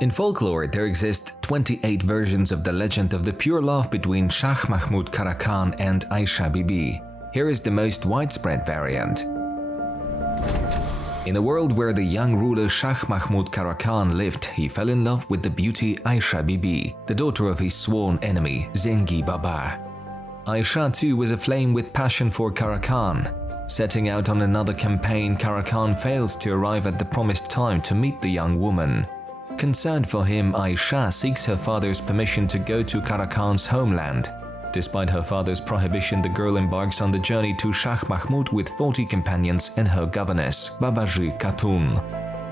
In folklore, there exist 28 versions of the legend of the pure love between Shah Mahmud Karakan and Aisha Bibi. Here is the most widespread variant. In a world where the young ruler Shah Mahmud Karakan lived, he fell in love with the beauty Aisha Bibi, the daughter of his sworn enemy Zengi Baba. Aisha too was aflame with passion for Karakan. Setting out on another campaign, Karakan fails to arrive at the promised time to meet the young woman. Concerned for him, Aisha seeks her father's permission to go to Karakan's homeland. Despite her father's prohibition, the girl embarks on the journey to Shah Mahmud with 40 companions and her governess, Babaji Khatun.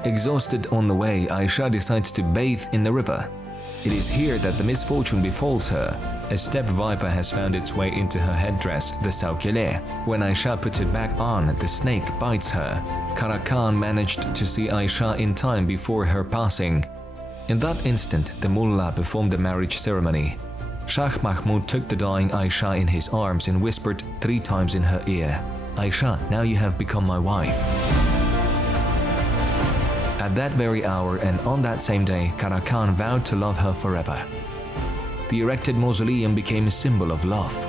Exhausted on the way, Aisha decides to bathe in the river. It is here that the misfortune befalls her. A steppe viper has found its way into her headdress, the saukele. When Aisha puts it back on, the snake bites her. Karakan managed to see Aisha in time before her passing. In that instant, the mullah performed the marriage ceremony. Shah Mahmud took the dying Aisha in his arms and whispered 3 times in her ear, "Aisha, now you have become my wife." At that very hour and on that same day, Karakan vowed to love her forever. The erected mausoleum became a symbol of love.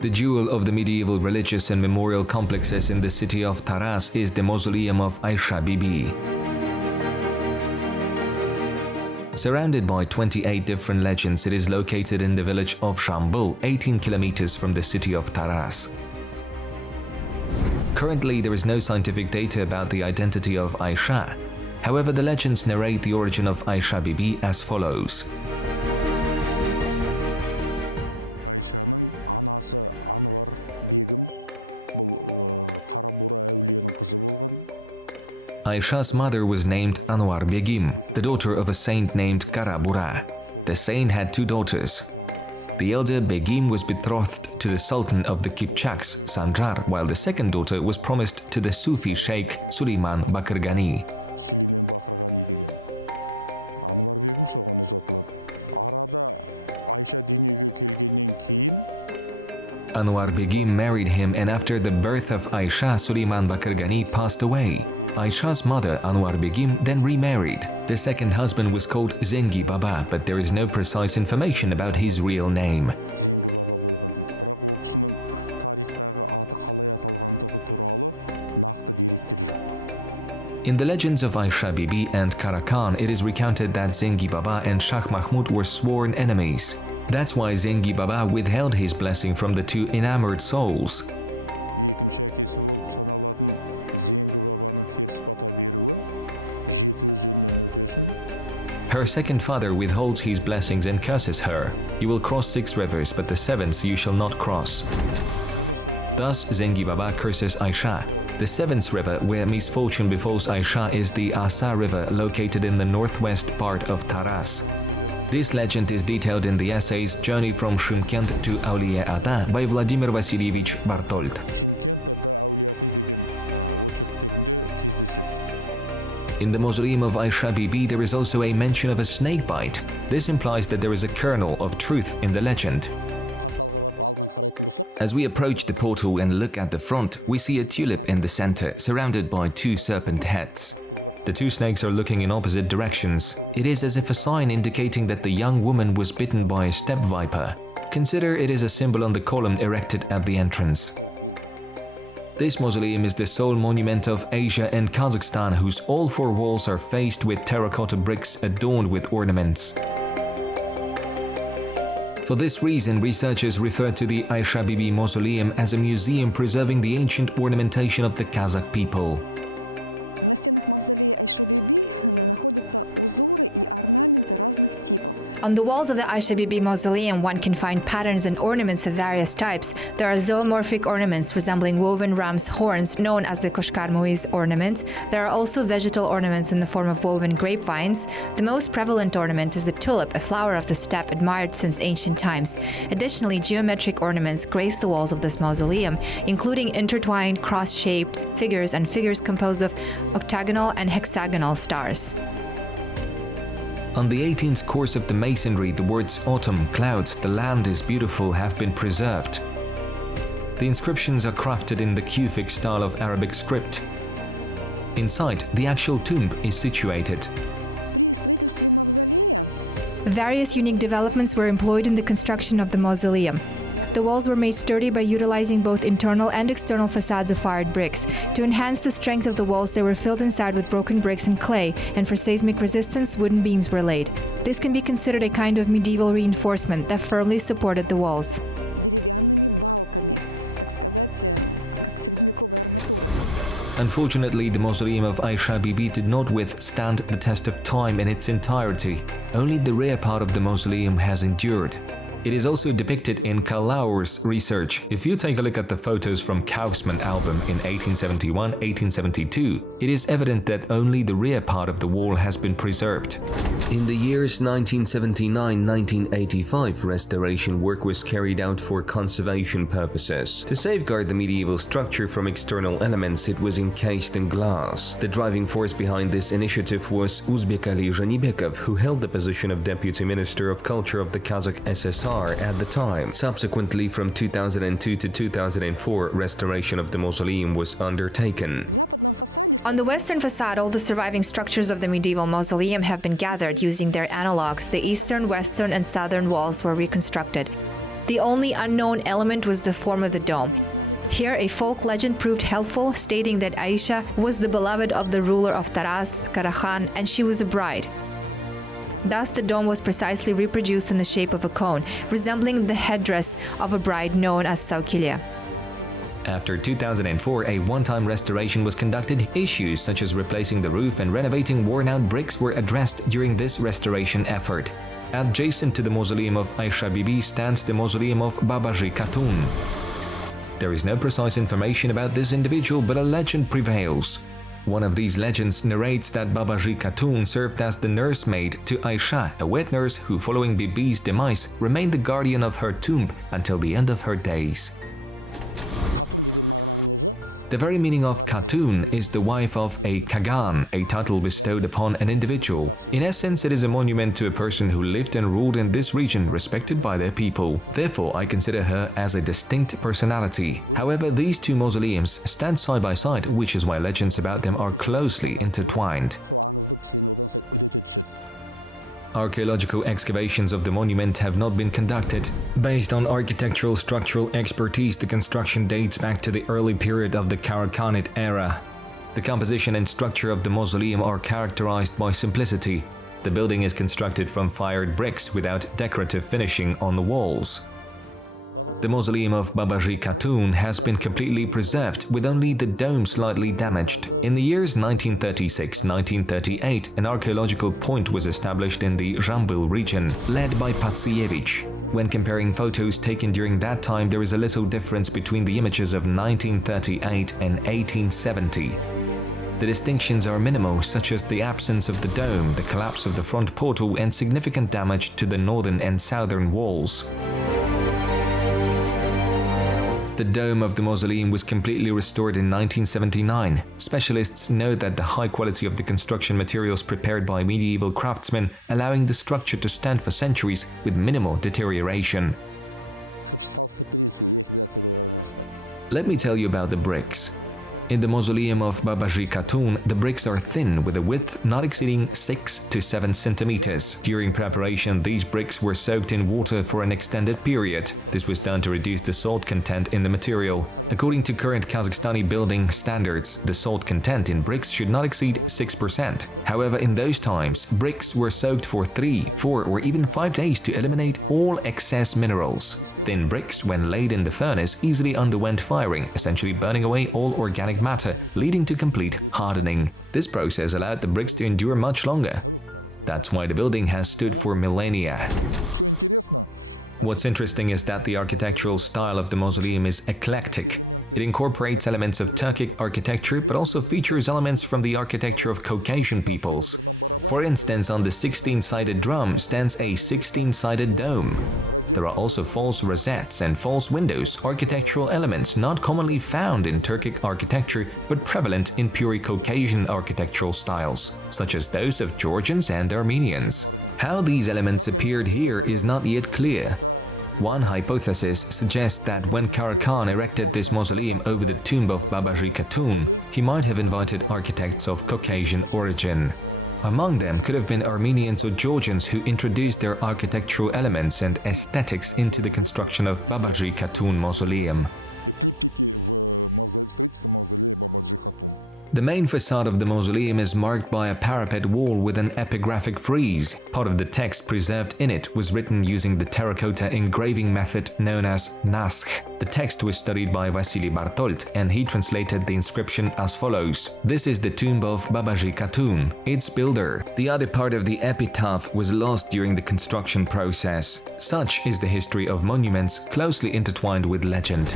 The jewel of the medieval religious and memorial complexes in the city of Taraz is the Mausoleum of Aisha Bibi. Surrounded by 28 different legends, it is located in the village of Shambul, 18 kilometers from the city of Taraz. Currently, there is no scientific data about the identity of Aisha. However, the legends narrate the origin of Aisha Bibi as follows. Aisha's mother was named Anwar Begim, the daughter of a saint named Karabura. The saint had 2 daughters. The elder Begim was betrothed to the Sultan of the Kipchaks, Sanjar, while the second daughter was promised to the Sufi Sheikh Suleiman Bakirgani. Anwar Begim married him, and after the birth of Aisha, Suleiman Bakirgani passed away. Aisha's mother, Anwar Begim, then remarried. The second husband was called Zengi Baba, but there is no precise information about his real name. In the legends of Aisha Bibi and Karakan, it is recounted that Zengi Baba and Shah Mahmud were sworn enemies. That's why Zengi Baba withheld his blessing from the 2 enamored souls. Her second father withholds his blessings and curses her. "You will cross 6 rivers, but the 7th you shall not cross." Thus, Zengi Baba curses Aisha. The 7th river where misfortune befalls Aisha is the Asa River, located in the northwest part of Taraz. This legend is detailed in the essays Journey from Shymkent to Auliya Ata by Vladimir Vasilievich Bartold. In the mausoleum of Aisha Bibi, there is also a mention of a snake bite. This implies that there is a kernel of truth in the legend. As we approach the portal and look at the front, we see a tulip in the center, surrounded by 2 serpent heads. The 2 snakes are looking in opposite directions. It is as if a sign indicating that the young woman was bitten by a steppe viper. Consider it is a symbol on the column erected at the entrance. This mausoleum is the sole monument of Asia and Kazakhstan, whose all 4 walls are faced with terracotta bricks adorned with ornaments. For this reason, researchers refer to the Aisha Bibi mausoleum as a museum preserving the ancient ornamentation of the Kazakh people. On the walls of the Aisha Bibi mausoleum, one can find patterns and ornaments of various types. There are zoomorphic ornaments resembling woven ram's horns, known as the Koshkarmoi's ornament. There are also vegetal ornaments in the form of woven grapevines. The most prevalent ornament is the tulip, a flower of the steppe admired since ancient times. Additionally, geometric ornaments grace the walls of this mausoleum, including intertwined, cross-shaped figures and figures composed of octagonal and hexagonal stars. On the 18th course of the masonry, the words "Autumn, clouds, the land is beautiful" have been preserved. The inscriptions are crafted in the Kufic style of Arabic script. Inside, the actual tomb is situated. Various unique developments were employed in the construction of the mausoleum. The walls were made sturdy by utilizing both internal and external facades of fired bricks. To enhance the strength of the walls, they were filled inside with broken bricks and clay, and for seismic resistance, wooden beams were laid. This can be considered a kind of medieval reinforcement that firmly supported the walls. Unfortunately, the mausoleum of Aisha Bibi did not withstand the test of time in its entirety. Only the rear part of the mausoleum has endured. It is also depicted in Kalaur's research. If you take a look at the photos from Kaufman's album in 1871-1872, it is evident that only the rear part of the wall has been preserved. In the years 1979-1985, restoration work was carried out for conservation purposes. To safeguard the medieval structure from external elements, it was encased in glass. The driving force behind this initiative was Uzbekali Zhanibekov, who held the position of Deputy Minister of Culture of the Kazakh SSR at the time. Subsequently, from 2002 to 2004, restoration of the mausoleum was undertaken. On the western facade, all the surviving structures of the medieval mausoleum have been gathered using their analogues. The eastern, western, and southern walls were reconstructed. The only unknown element was the form of the dome. Here, a folk legend proved helpful, stating that Aisha was the beloved of the ruler of Taraz, Qarahan, and she was a bride. Thus, the dome was precisely reproduced in the shape of a cone, resembling the headdress of a bride known as saukilya. After 2004, a one-time restoration was conducted. Issues such as replacing the roof and renovating worn-out bricks were addressed during this restoration effort. Adjacent to the mausoleum of Aisha Bibi stands the mausoleum of Babaji Khatun. There is no precise information about this individual, but a legend prevails. One of these legends narrates that Babaji Khatun served as the nursemaid to Aisha, a wet nurse who, following Bibi's demise, remained the guardian of her tomb until the end of her days. The very meaning of Khatun is the wife of a Kagan, a title bestowed upon an individual. In essence, it is a monument to a person who lived and ruled in this region, respected by their people. Therefore, I consider her as a distinct personality. However, these two mausoleums stand side by side, which is why legends about them are closely intertwined. Archaeological excavations of the monument have not been conducted. Based on architectural structural expertise, the construction dates back to the early period of the Karakhanate era. The composition and structure of the mausoleum are characterized by simplicity. The building is constructed from fired bricks without decorative finishing on the walls. The mausoleum of Babaji Khatun has been completely preserved, with only the dome slightly damaged. In the years 1936-1938, an archaeological point was established in the Zhambyl region, led by Patsievich. When comparing photos taken during that time, there is a little difference between the images of 1938 and 1870. The distinctions are minimal, such as the absence of the dome, the collapse of the front portal, and significant damage to the northern and southern walls. The dome of the mausoleum was completely restored in 1979. Specialists note that the high quality of the construction materials prepared by medieval craftsmen, allowing the structure to stand for centuries with minimal deterioration. Let me tell you about the bricks. In the mausoleum of Babaji Khatun, the bricks are thin with a width not exceeding 6 to 7 centimeters. During preparation, these bricks were soaked in water for an extended period. This was done to reduce the salt content in the material. According to current Kazakhstani building standards, the salt content in bricks should not exceed 6%. However, in those times, bricks were soaked for 3, 4, or even 5 days to eliminate all excess minerals. Thin bricks, when laid in the furnace, easily underwent firing, essentially burning away all organic matter, leading to complete hardening. This process allowed the bricks to endure much longer. That's why the building has stood for millennia. What's interesting is that the architectural style of the mausoleum is eclectic. It incorporates elements of Turkic architecture but also features elements from the architecture of Caucasian peoples. For instance, on the 16-sided drum stands a 16-sided dome. There are also false rosettes and false windows, architectural elements not commonly found in Turkic architecture but prevalent in purely Caucasian architectural styles, such as those of Georgians and Armenians. How these elements appeared here is not yet clear. One hypothesis suggests that when Qarahan erected this mausoleum over the tomb of Babaji Khatun, he might have invited architects of Caucasian origin. Among them could have been Armenians or Georgians who introduced their architectural elements and aesthetics into the construction of Babaji Khatun Mausoleum. The main facade of the mausoleum is marked by a parapet wall with an epigraphic frieze. Part of the text preserved in it was written using the terracotta engraving method known as naskh. The text was studied by Vasily Bartolt, and he translated the inscription as follows: "This is the tomb of Babaji Khatun, its builder. The other part of the epitaph was lost during the construction process." Such is the history of monuments closely intertwined with legend.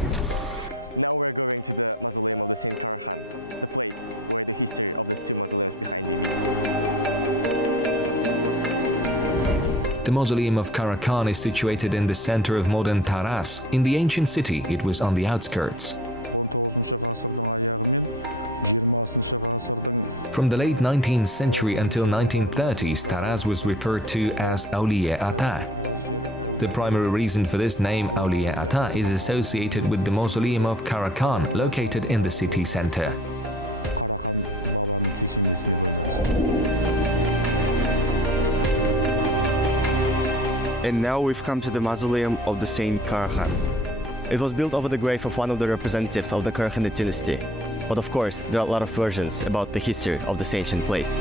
The mausoleum of Qarahan is situated in the center of modern Taraz. In the ancient city, it was on the outskirts. From the late 19th century until 1930s, Taraz was referred to as Auliye Ata. The primary reason for this name, Auliye Ata, is associated with the mausoleum of Qarahan, located in the city center. And now we've come to the mausoleum of the Saint Qarahan. It was built over the grave of one of the representatives of the Qarahanid dynasty. But of course, there are a lot of versions about the history of this ancient place.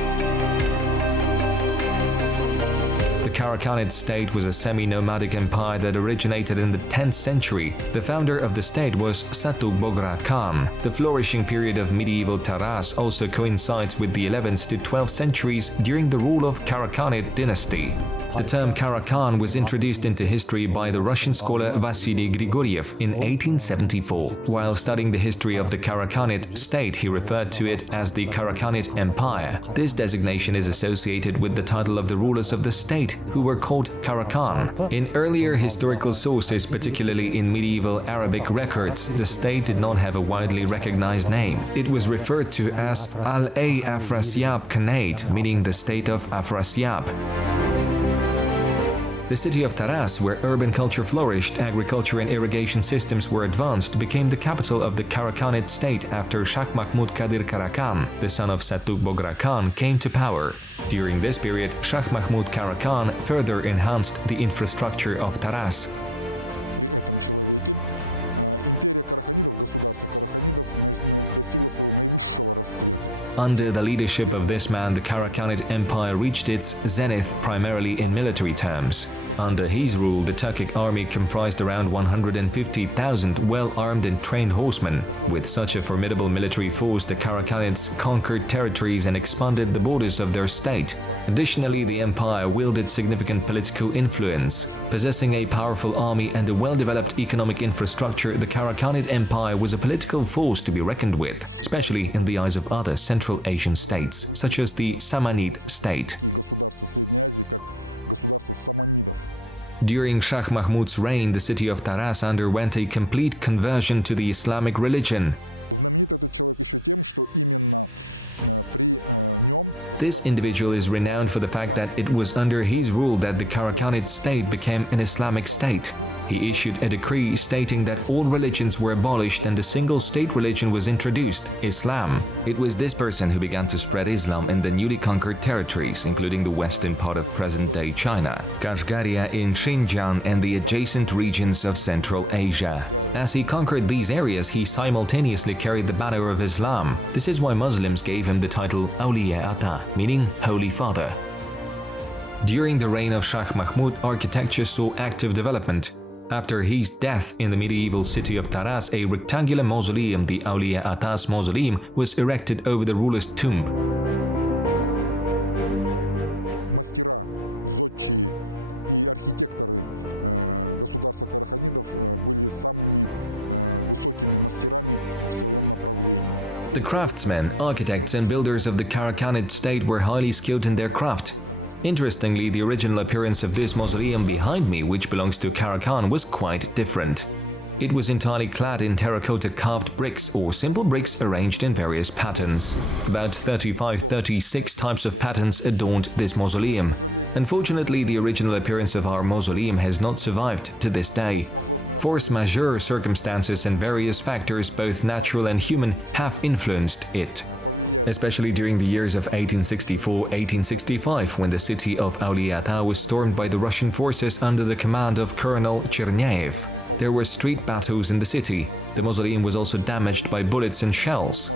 The Karakhanid state was a semi-nomadic empire that originated in the 10th century. The founder of the state was Seljuk Bogra Khan. The flourishing period of medieval Taraz also coincides with the 11th to 12th centuries during the rule of Karakhanid dynasty. The term Qarahan was introduced into history by the Russian scholar Vasily Grigoriev in 1874. While studying the history of the Karakhanid state, he referred to it as the Karakhanid Empire. This designation is associated with the title of the rulers of the state, who were called Qarahan. In earlier historical sources, particularly in medieval Arabic records, the state did not have a widely recognized name. It was referred to as Al-Afrasyab Khanate, meaning the state of Afrasyab. The city of Taraz, where urban culture flourished, agriculture and irrigation systems were advanced, became the capital of the Karakhanid state after Shah Mahmud Kadir Karakan, the son of Seljuk Bogra Khan, came to power. During this period, Shah Mahmud Karakan further enhanced the infrastructure of Taraz. Under the leadership of this man, the Karakhanid Empire reached its zenith primarily in military terms. Under his rule, the Turkic army comprised around 150,000 well-armed and trained horsemen. With such a formidable military force, the Karakhanids conquered territories and expanded the borders of their state. Additionally, the empire wielded significant political influence. Possessing a powerful army and a well-developed economic infrastructure, the Karakhanid Empire was a political force to be reckoned with, especially in the eyes of other Central Asian states, such as the Samanid state. During Shah Mahmud's reign, the city of Taraz underwent a complete conversion to the Islamic religion. This individual is renowned for the fact that it was under his rule that the Karakhanid state became an Islamic state. He issued a decree stating that all religions were abolished and a single state religion was introduced, Islam. It was this person who began to spread Islam in the newly conquered territories, including the western part of present-day China, Kashgaria in Xinjiang, and the adjacent regions of Central Asia. As he conquered these areas, he simultaneously carried the banner of Islam. This is why Muslims gave him the title Auliye Ata, meaning Holy Father. During the reign of Shah Mahmud, architecture saw active development. After his death in the medieval city of Taraz, a rectangular mausoleum, the Auliye Ata's mausoleum, was erected over the ruler's tomb. The craftsmen, architects and builders of the Karakhanid state were highly skilled in their craft. Interestingly, the original appearance of this mausoleum behind me, which belongs to Karakhan, was quite different. It was entirely clad in terracotta carved bricks or simple bricks arranged in various patterns. About 35-36 types of patterns adorned this mausoleum. Unfortunately, the original appearance of our mausoleum has not survived to this day. Force majeure circumstances and various factors, both natural and human, have influenced it. Especially during the years of 1864-1865, when the city of Auliata was stormed by the Russian forces under the command of Colonel Chernyaev. There were street battles in the city. The mausoleum was also damaged by bullets and shells.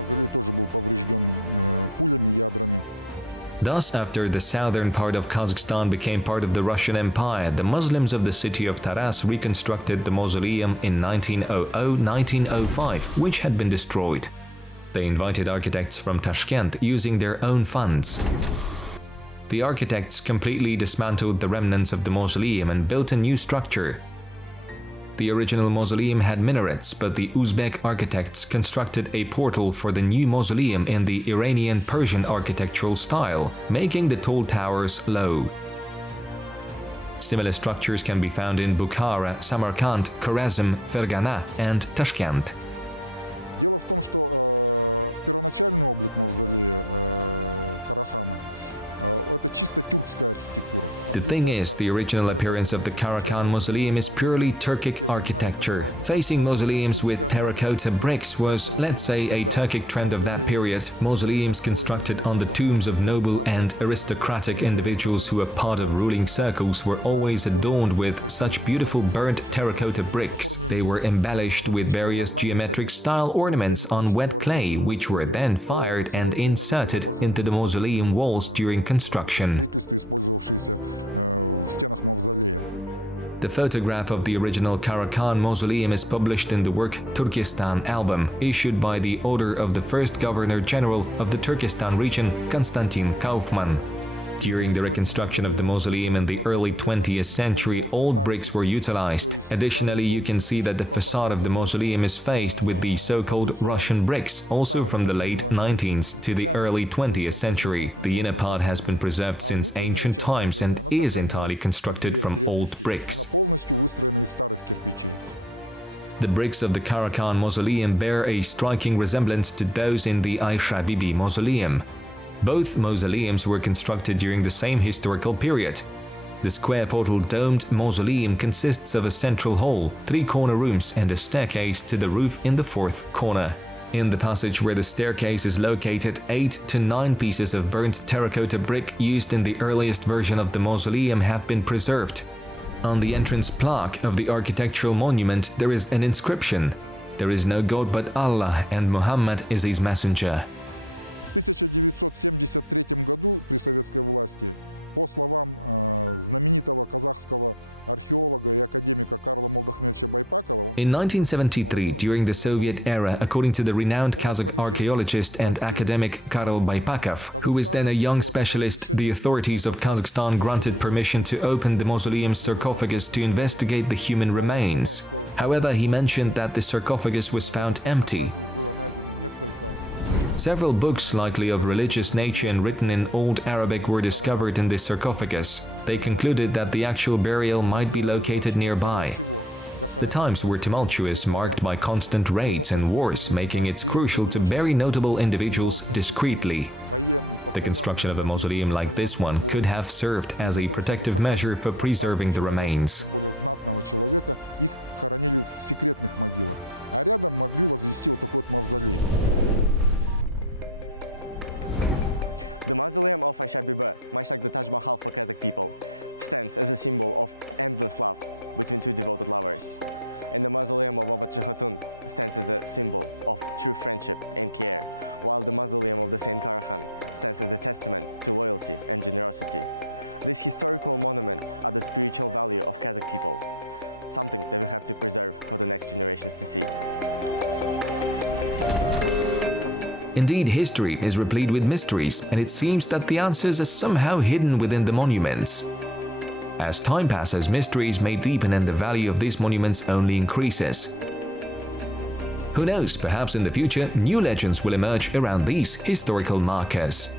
Thus, after the southern part of Kazakhstan became part of the Russian Empire, the Muslims of the city of Taraz reconstructed the mausoleum in 1900-1905, which had been destroyed. They invited architects from Tashkent using their own funds. The architects completely dismantled the remnants of the mausoleum and built a new structure. The original mausoleum had minarets, but the Uzbek architects constructed a portal for the new mausoleum in the Iranian-Persian architectural style, making the tall towers low. Similar structures can be found in Bukhara, Samarkand, Khorazm, Fergana, and Tashkent. The thing is, the original appearance of the Karakhan mausoleum is purely Turkic architecture. Facing mausoleums with terracotta bricks was, let's say, a Turkic trend of that period. Mausoleums constructed on the tombs of noble and aristocratic individuals who were part of ruling circles were always adorned with such beautiful burnt terracotta bricks. They were embellished with various geometric style ornaments on wet clay, which were then fired and inserted into the mausoleum walls during construction. The photograph of the original Karakhan mausoleum is published in the work Turkestan album, issued by the order of the first Governor-General of the Turkestan region, Konstantin Kaufman. During the reconstruction of the mausoleum in the early 20th century, old bricks were utilized. Additionally, you can see that the facade of the mausoleum is faced with the so-called Russian bricks, also from the late 19th to the early 20th century. The inner part has been preserved since ancient times and is entirely constructed from old bricks. The bricks of the Karakhan mausoleum bear a striking resemblance to those in the Aisha Bibi mausoleum. Both mausoleums were constructed during the same historical period. The square portal-domed mausoleum consists of a central hall, 3 corner rooms and a staircase to the roof in the 4th corner. In the passage where the staircase is located, 8 to 9 pieces of burnt terracotta brick used in the earliest version of the mausoleum have been preserved. On the entrance plaque of the architectural monument there is an inscription: "There is no God but Allah and Muhammad is his messenger." In 1973, during the Soviet era, according to the renowned Kazakh archaeologist and academic Karel Baypakov, who was then a young specialist, the authorities of Kazakhstan granted permission to open the mausoleum's sarcophagus to investigate the human remains. However, he mentioned that the sarcophagus was found empty. Several books, likely of religious nature and written in Old Arabic, were discovered in this sarcophagus. They concluded that the actual burial might be located nearby. The times were tumultuous, marked by constant raids and wars, making it crucial to bury notable individuals discreetly. The construction of a mausoleum like this one could have served as a protective measure for preserving the remains. Indeed, history is replete with mysteries, and it seems that the answers are somehow hidden within the monuments. As time passes, mysteries may deepen and the value of these monuments only increases. Who knows, perhaps in the future, new legends will emerge around these historical markers.